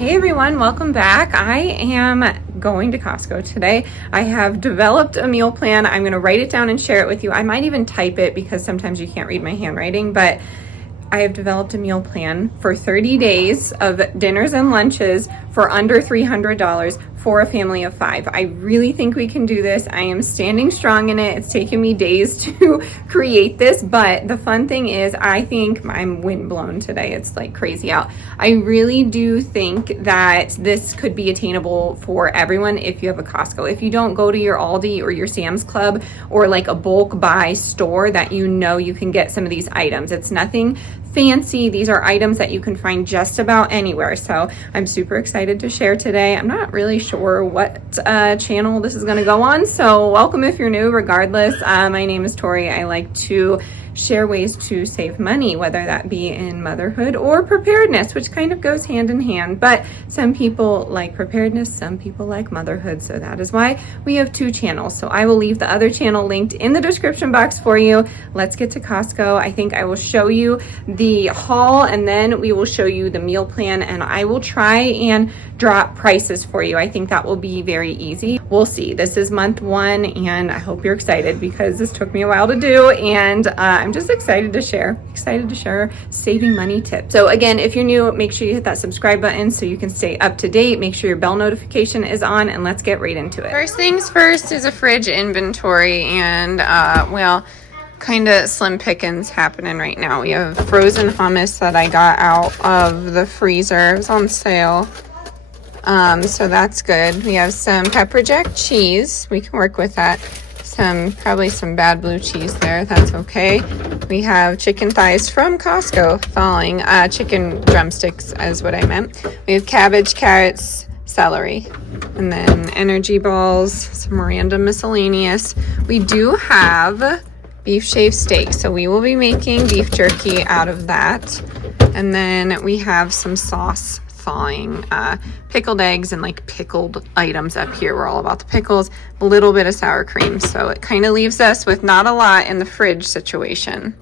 Hey everyone, welcome back. I am going to Costco today. I have developed a meal plan. I'm going to write it down and share it with you. I might even type it because sometimes you can't read my handwriting, but I have developed a meal plan for 30 days of dinners and lunches for under $300 for a family of 5. I really think we can do this. I am standing strong in it. It's taken me days to create this, but the fun thing is I think I'm windblown today. It's like crazy out. I really do think that this could be attainable for everyone if you have a Costco. If you don't go to your Aldi or your Sam's Club or like a bulk buy store that you know you can get some of these items. It's nothing fancy. These are items that you can find just about anywhere. So I'm super excited to share today. I'm not really sure what channel this is going to go on. So welcome if you're new. Regardless, my name is Tory. I like to share ways to save money, whether that be in motherhood or preparedness, which kind of goes hand in hand. But some people like preparedness, some people like motherhood. So that is why we have 2 channels. So I will leave the other channel linked in the description box for you. Let's get to Costco. I think I will show you the haul and then we will show you the meal plan, and I will try and drop prices for you. I think that will be very easy. We'll see. This is month 1 and I hope you're excited because this took me a while to do, and I'm just excited to share saving money tips. So again, if you're new, make sure you hit that subscribe button so you can stay up to date. Make sure your bell notification is on, and let's get right into it. First things first is a fridge inventory, and well, kind of slim pickings happening right now. We have frozen hummus that I got out of the freezer. It was on sale. So that's good. We have some pepper jack cheese. We can work with that. Probably some bad blue cheese there. That's okay. We have chicken thighs from Costco thawing. Chicken drumsticks is what I meant. We have cabbage, carrots, celery, and then energy balls, some random miscellaneous. We do have beef shaved steak, so we will be making beef jerky out of that. And then we have some sauce thawing, pickled eggs and like pickled items up here. We're all about the pickles, a little bit of sour cream, so it kind of leaves us with not a lot in the fridge situation.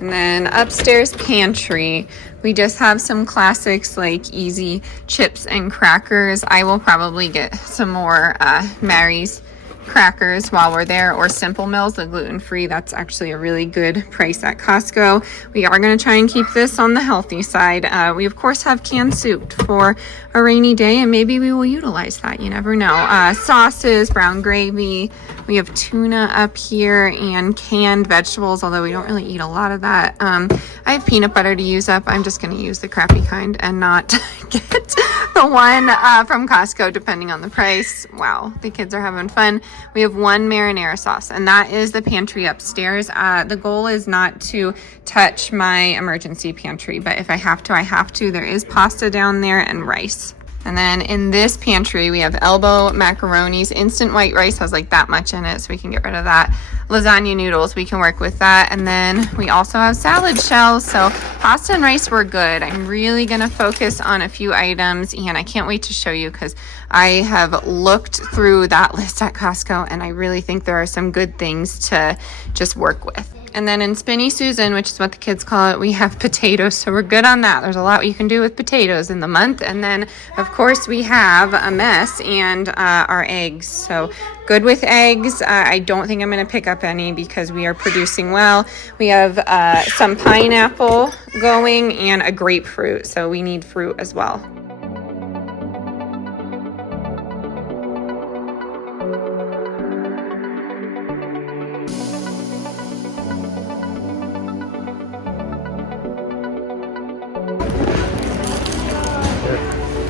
And then upstairs pantry, we just have some classics like easy chips and crackers. I will probably get some more Mary's crackers while we're there, or Simple Mills, the gluten-free. That's actually a really good price at Costco. We are going to try and keep this on the healthy side. We of course have canned soup for a rainy day, and maybe we will utilize that. You never know. Sauces, brown gravy. We have tuna up here and canned vegetables, although we don't really eat a lot of that. I have peanut butter to use up. I'm just going to use the crappy kind and not get the one from Costco, depending on the price. Wow, the kids are having fun. We have 1 marinara sauce, and that is the pantry upstairs. The goal is not to touch my emergency pantry, but if I have to, I have to. There is pasta down there and rice. And then in this pantry, we have elbow macaronis. Instant white rice has like that much in it, so we can get rid of that. Lasagna noodles, we can work with that. And then we also have salad shells. So pasta and rice were good. I'm really going to focus on a few items, and I can't wait to show you because I have looked through that list at Costco, and I really think there are some good things to just work with. And then in Spinny Susan, which is what the kids call it, we have potatoes. So we're good on that. There's a lot you can do with potatoes in the month. And then, of course, we have a mess and our eggs. So good with eggs. I don't think I'm going to pick up any because we are producing well. We have some pineapple going and a grapefruit. So we need fruit as well.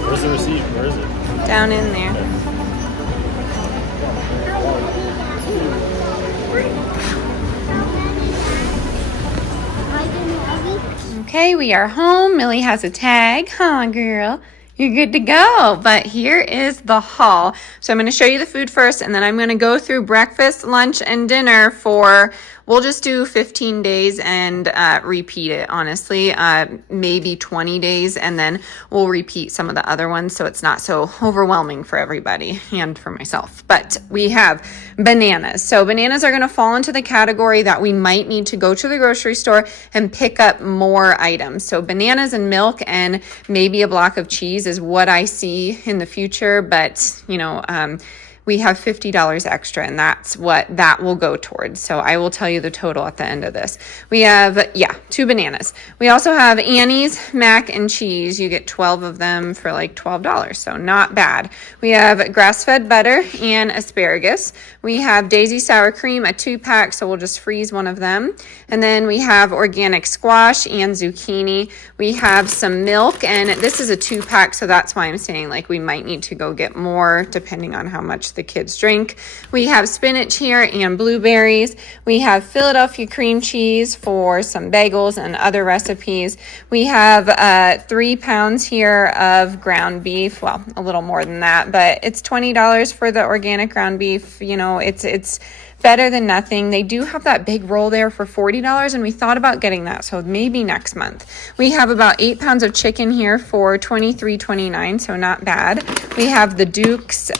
Where's the receipt? Where is it? Down in there. Okay, we are home. Millie has a tag. Huh, girl? You're good to go. But here is the haul. So I'm going to show you the food first, and then I'm going to go through breakfast, lunch, and dinner for we'll just do 15 days and repeat it, honestly. Maybe 20 days, and then we'll repeat some of the other ones so it's not so overwhelming for everybody and for myself. But we have bananas. So bananas are going to fall into the category that we might need to go to the grocery store and pick up more items. So bananas and milk and maybe a block of cheese is what I see in the future. But, you know, we have $50 extra, and that's what that will go towards. So I will tell you the total at the end of this. We have, 2 bananas. We also have Annie's mac and cheese. You get 12 of them for like $12, so not bad. We have grass-fed butter and asparagus. We have Daisy sour cream, a 2-pack, so we'll just freeze one of them. And then we have organic squash and zucchini. We have some milk, and this is a 2-pack, so that's why I'm saying like we might need to go get more depending on how much the kids drink. We have spinach here and blueberries. We have Philadelphia cream cheese for some bagels and other recipes. We have 3 pounds here of ground beef. Well, a little more than that, but it's $20 for the organic ground beef. You know, it's better than nothing. They do have that big roll there for $40, and we thought about getting that, so maybe next month. We have about 8 pounds of chicken here for $23.29, so not bad. We have the Duke's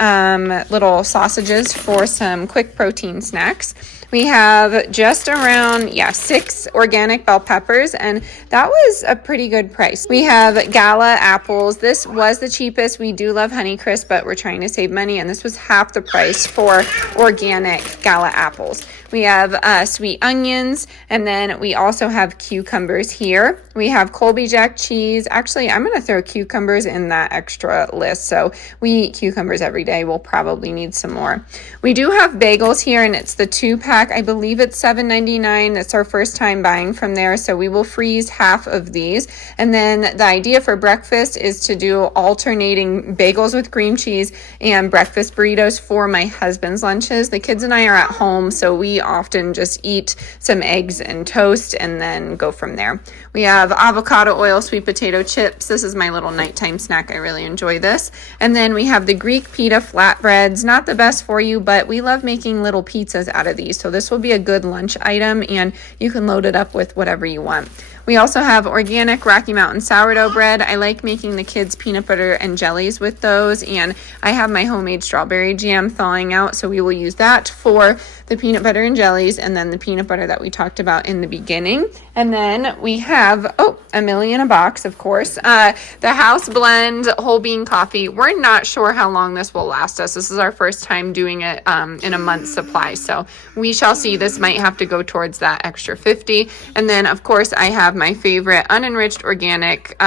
little sausages for some quick protein snacks. We have just around, 6 organic bell peppers, and that was a pretty good price. We have Gala apples. This was the cheapest. We do love Honeycrisp, but we're trying to save money, and this was half the price for organic Gala apples. We have sweet onions, and then we also have cucumbers here. We have Colby Jack cheese. Actually, I'm going to throw cucumbers in that extra list. So we eat cucumbers every day. We'll probably need some more. We do have bagels here, and it's the 2-pack. I believe it's $7.99. It's our first time buying from there, so we will freeze half of these. And then the idea for breakfast is to do alternating bagels with cream cheese and breakfast burritos for my husband's lunches. The kids and I are at home, so we often just eat some eggs and toast and then go from there. We have avocado oil sweet potato chips. This is my little nighttime snack. I really enjoy this. And then we have the Greek pita flatbreads. Not the best for you, but we love making little pizzas out of these. So this will be a good lunch item, and you can load it up with whatever you want. We also have organic Rocky Mountain sourdough bread. I like making the kids peanut butter and jellies with those, and I have my homemade strawberry jam thawing out, so we will use that for the peanut butter and jellies, and then the peanut butter that we talked about in the beginning. And then we have, a million a box, of course. The house blend whole bean coffee. We're not sure how long this will last us. This is our first time doing it in a month's supply, so we shall see. This might have to go towards that extra 50. And then, of course, I have my favorite unenriched organic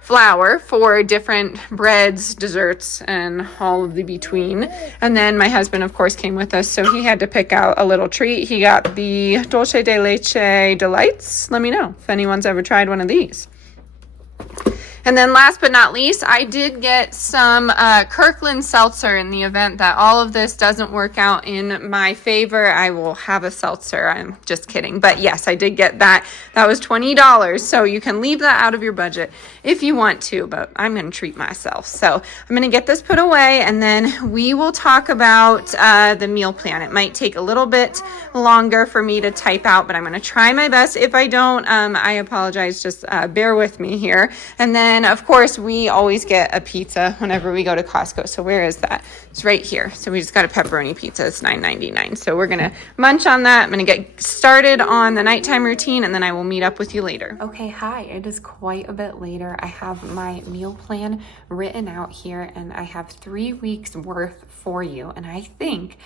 flour for different breads, desserts, and all of the between. And then my husband, of course, came with us, so he had to pick out a little treat. He got the Dulce de Leche Delights. Let me know if anyone's ever tried one of these. And then last but not least, I did get some Kirkland seltzer in the event that all of this doesn't work out in my favor. I will have a seltzer. I'm just kidding. But yes, I did get that. That was $20. So you can leave that out of your budget if you want to, but I'm going to treat myself. So I'm going to get this put away, and then we will talk about the meal plan. It might take a little bit longer for me to type out, but I'm going to try my best. If I don't, I apologize. Just bear with me here. And then, of course, we always get a pizza whenever we go to Costco. So where is that? It's right here. So we just got a pepperoni pizza. It's $9.99. So we're going to munch on that. I'm going to get started on the nighttime routine, and then I will meet up with you later. Okay, hi. It is quite a bit later. I have my meal plan written out here, and I have 3 weeks worth for you. And I think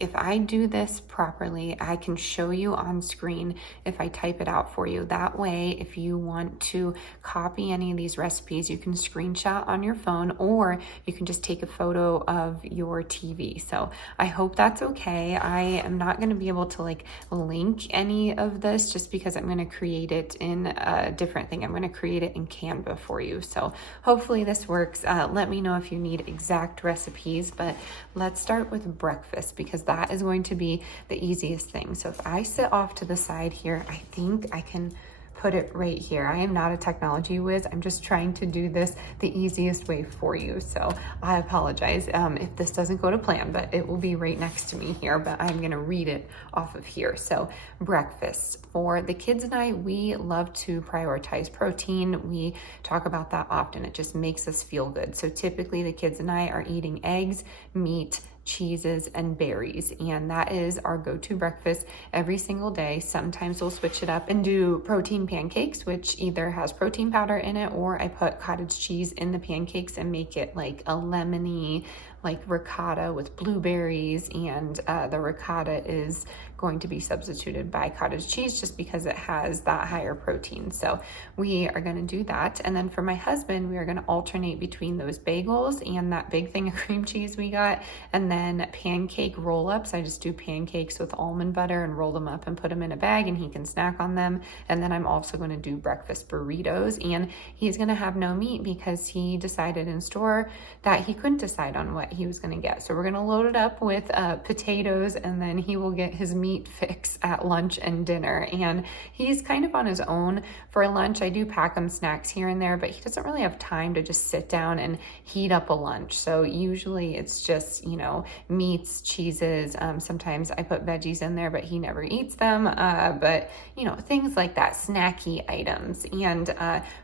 if I do this properly, I can show you on screen if I type it out for you. That way, if you want to copy any of these recipes, you can screenshot on your phone, or you can just take a photo of your TV. So I hope that's okay. I am not going to be able to link any of this just because I'm going to create it in a different thing. I'm going to create it in Canva for you. So hopefully this works. Let me know if you need exact recipes, but let's start with breakfast, because that is going to be the easiest thing. So if I sit off to the side here, I think I can put it right here. I am not a technology whiz. I'm just trying to do this the easiest way for you. So I apologize if this doesn't go to plan, but it will be right next to me here, but I'm gonna read it off of here. So breakfast. For the kids and I, we love to prioritize protein. We talk about that often. It just makes us feel good. So typically the kids and I are eating eggs, meat, cheeses, and berries, and that is our go-to breakfast every single day. Sometimes we'll switch it up and do protein pancakes, which either has protein powder in it, or I put cottage cheese in the pancakes and make it like a lemony, like ricotta with blueberries, and the ricotta is going to be substituted by cottage cheese just because it has that higher protein. So we are going to do that. And then for my husband, we are going to alternate between those bagels and that big thing of cream cheese we got, and then pancake roll-ups. I just do pancakes with almond butter and roll them up and put them in a bag, and he can snack on them. And then I'm also going to do breakfast burritos, and he's going to have no meat because he decided in store that he couldn't decide on what he was going to get. So we're going to load it up with potatoes, and then he will get his meat fix at lunch and dinner. And he's kind of on his own for lunch. I do pack him snacks here and there, but he doesn't really have time to just sit down and heat up a lunch. So usually it's just, you know, meats, cheeses. Sometimes I put veggies in there, but he never eats them. But you know, things like that, snacky items. And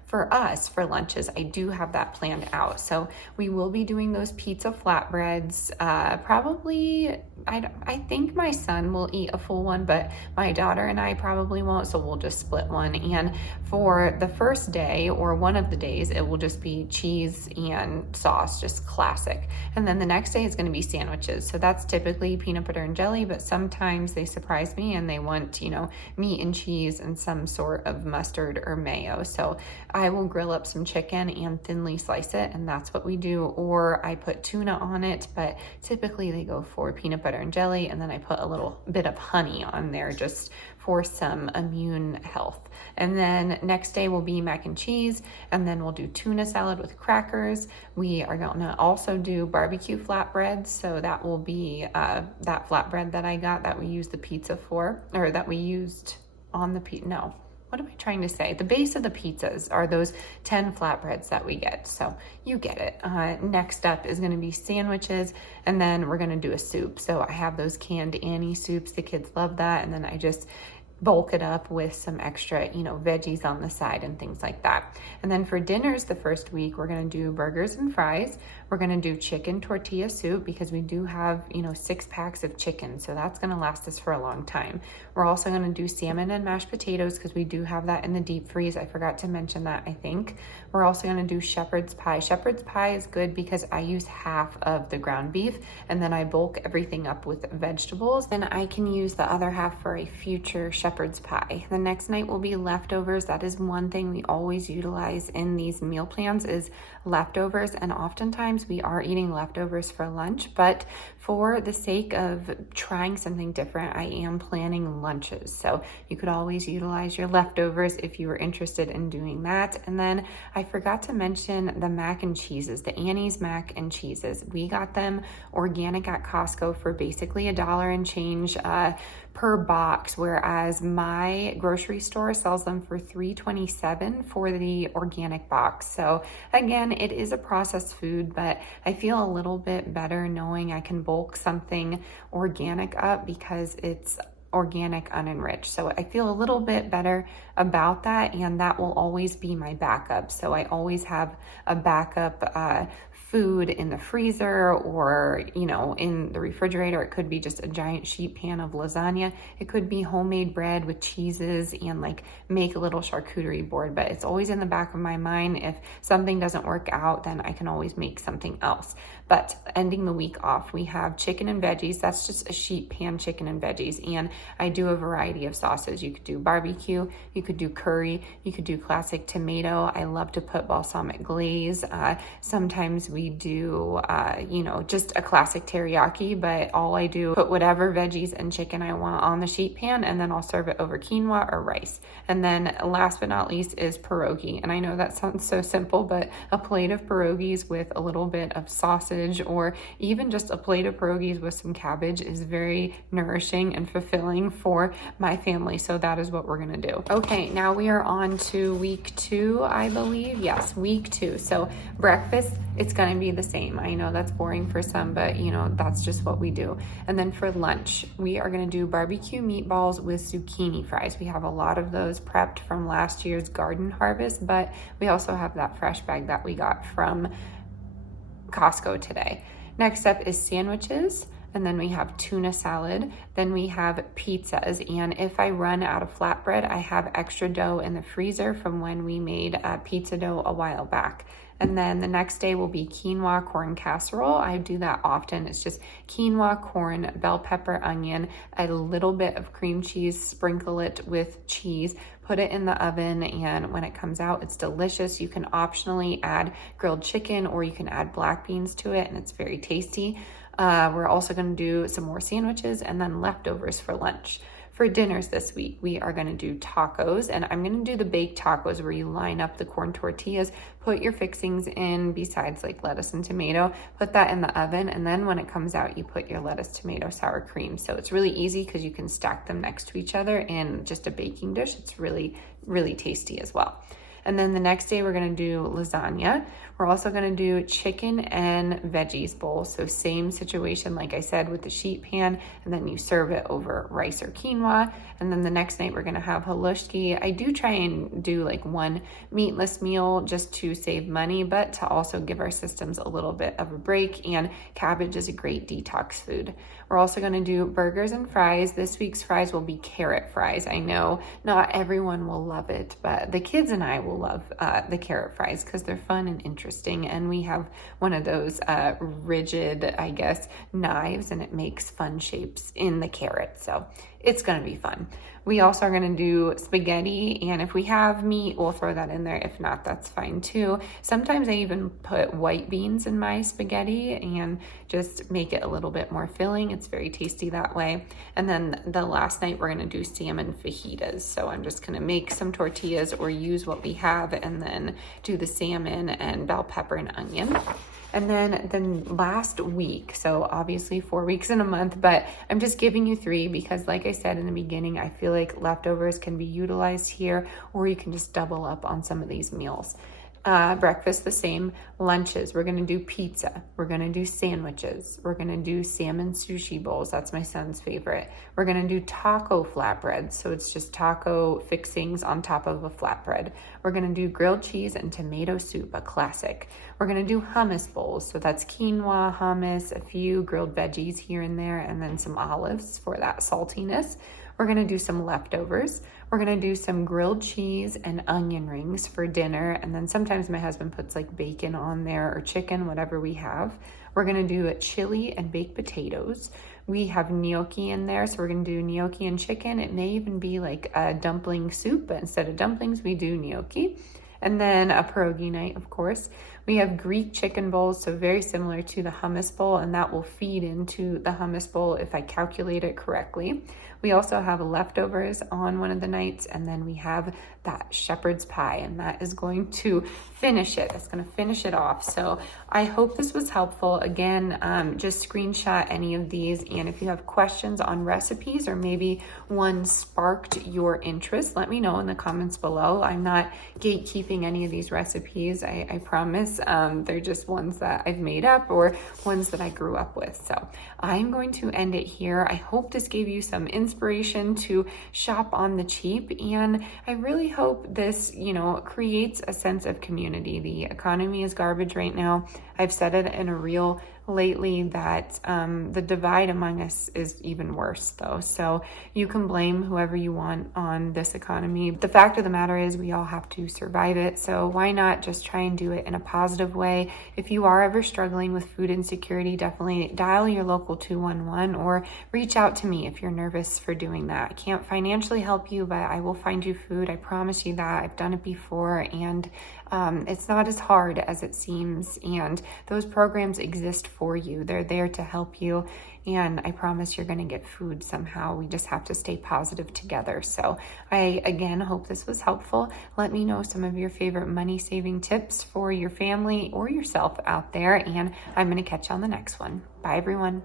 for us, for lunches, I do have that planned out. So we will be doing those pizza flatbreads. Probably, I think my son will eat a full one, but my daughter and I probably won't. So we'll just split one. And for the first day, or one of the days, it will just be cheese and sauce, just classic. And then the next day is going to be sandwiches. So that's typically peanut butter and jelly, but sometimes they surprise me and they want, you know, meat and cheese and some sort of mustard or mayo. So I will grill up some chicken and thinly slice it, and that's what we do. Or I put tuna on it, but typically they go for peanut butter and jelly, and then I put a little bit of honey on there just for some immune health. And then next day will be mac and cheese, and then we'll do tuna salad with crackers. We are going to also do barbecue flatbreads. So that will be that flatbread that I got that we used the pizza for, or that we used on the pizza. No. What am I trying to say? The base of the pizzas are those 10 flatbreads that we get. So you get it. Next up is going to be sandwiches, and then we're going to do a soup. So I have those canned Annie soups. The kids love that. And then I just bulk it up with some extra, you know, veggies on the side and things like that. And then for dinners the first week, we're going to do burgers and fries. We're going to do chicken tortilla soup because we do have, you know, 6 packs of chicken. So that's going to last us for a long time. We're also going to do salmon and mashed potatoes because we do have that in the deep freeze. I forgot to mention that, I think. We're also going to do shepherd's pie. Shepherd's pie is good because I use half of the ground beef, and then I bulk everything up with vegetables. Then I can use the other half for a future shepherd's pie. The next night will be leftovers. That is one thing we always utilize in these meal plans is leftovers, and oftentimes we are eating leftovers for lunch, but for the sake of trying something different, I am planning lunches. So you could always utilize your leftovers if you were interested in doing that. And then I forgot to mention the mac and cheeses, the Annie's mac and cheeses. We got them organic at Costco for basically $1 and change per box, whereas my grocery store sells them for $3.27 for the organic box. So again, it is a processed food, but I feel a little bit better knowing I can bulk something organic up because it's organic unenriched. So I feel a little bit better about that, and that will always be my backup. So I always have a backup food in the freezer, or, you know, in the refrigerator. It could be just a giant sheet pan of lasagna. It could be homemade bread with cheeses and like make a little charcuterie board, but it's always in the back of my mind. If something doesn't work out, then I can always make something else. But ending the week off, we have chicken and veggies. That's just a sheet pan chicken and veggies. And I do a variety of sauces. You could do barbecue, you could do curry, you could do classic tomato. I love to put balsamic glaze. Sometimes we do, you know, just a classic teriyaki, but all I do, put whatever veggies and chicken I want on the sheet pan, and then I'll serve it over quinoa or rice. And then last but not least is pierogi. And I know that sounds so simple, but a plate of pierogies with a little bit of sausage, or even just a plate of pierogies with some cabbage, is very nourishing and fulfilling. filling for my family. So that is what we're gonna do. Okay, now we are on to week 2, I believe. Yes, week 2. So breakfast, it's gonna be the same. I know that's boring for some, but you know, that's just what we do. And then for lunch, we are gonna do barbecue meatballs with zucchini fries. We have a lot of those prepped from last year's garden harvest, but we also have that fresh bag that we got from Costco today. Next up is sandwiches, and then we have tuna salad. Then we have pizzas, and if I run out of flatbread, I have extra dough in the freezer from when we made pizza dough a while back. And then the next day will be quinoa corn casserole. I do that often. It's just quinoa, corn, bell pepper, onion, a little bit of cream cheese, sprinkle it with cheese, put it in the oven, and when it comes out, it's delicious. You can optionally add grilled chicken or you can add black beans to it, and it's very tasty. We're also gonna do some more sandwiches and then leftovers for lunch. For dinners this week, we are gonna do tacos, and I'm gonna do the baked tacos where you line up the corn tortillas, put your fixings in besides like lettuce and tomato, put that in the oven, and then when it comes out, you put your lettuce, tomato, sour cream. So it's really easy because you can stack them next to each other in just a baking dish. It's really, really tasty as well. And then the next day we're gonna do lasagna. We're also gonna do chicken and veggies bowl. So same situation, like I said, with the sheet pan, and then you serve it over rice or quinoa. And then the next night we're gonna have halushki. I do try and do like one meatless meal just to save money, but to also give our systems a little bit of a break, and cabbage is a great detox food. We're also gonna do burgers and fries. This week's fries will be carrot fries. I know not everyone will love it, but the kids and I will love the carrot fries because they're fun and interesting. And we have one of those rigid, I guess, knives, and it makes fun shapes in the carrot. So it's gonna be fun. We also are gonna do spaghetti, and if we have meat, we'll throw that in there. If not, that's fine too. Sometimes I even put white beans in my spaghetti and just make it a little bit more filling. It's very tasty that way. And then the last night we're gonna do salmon fajitas. So I'm just gonna make some tortillas or use what we have and then do the salmon and bell pepper and onion. And then last week, so obviously 4 weeks in a month, but I'm just giving you 3 because like I said in the beginning, I feel like leftovers can be utilized here, or you can just double up on some of these meals. Breakfast the same. Lunches, we're gonna do pizza, we're gonna do sandwiches, we're gonna do salmon sushi bowls, that's my son's favorite. We're gonna do taco flatbread, so it's just taco fixings on top of a flatbread. We're gonna do grilled cheese and tomato soup, a classic. We're gonna do hummus bowls, so that's quinoa, hummus, a few grilled veggies here and there, and then some olives for that saltiness. We're gonna do some leftovers. We're gonna do some grilled cheese and onion rings for dinner, and then sometimes my husband puts like bacon on there or chicken, whatever we have. We're gonna do chili and baked potatoes. We have gnocchi in there, so we're gonna do gnocchi and chicken. It may even be like a dumpling soup, but instead of dumplings, we do gnocchi. And then a pierogi night, of course. We have Greek chicken bowls, so very similar to the hummus bowl, and that will feed into the hummus bowl if I calculate it correctly. We also have leftovers on one of the nights, and then we have that shepherd's pie, and that is going to finish it. It's going to finish it off. So I hope this was helpful. Again, just screenshot any of these, and if you have questions on recipes or maybe one sparked your interest, let me know in the comments below. I'm not gatekeeping any of these recipes, I promise. They're just ones that I've made up or ones that I grew up with. So I'm going to end it here. I hope this gave you some inspiration to shop on the cheap, and I really hope this, creates a sense of community. The economy is garbage right now. I've said it in a reel lately that the divide among us is even worse though. So you can blame whoever you want on this economy. The fact of the matter is we all have to survive it. So why not just try and do it in a positive way? If you are ever struggling with food insecurity, definitely dial your local 211 or reach out to me if you're nervous for doing that. I can't financially help you, but I will find you food. I promise you that. I've done it before, and it's not as hard as it seems, and those programs exist for you. They're there to help you, and I promise you're going to get food somehow. We just have to stay positive together. So I, again, hope this was helpful. Let me know some of your favorite money-saving tips for your family or yourself out there, and I'm going to catch you on the next one. Bye, everyone.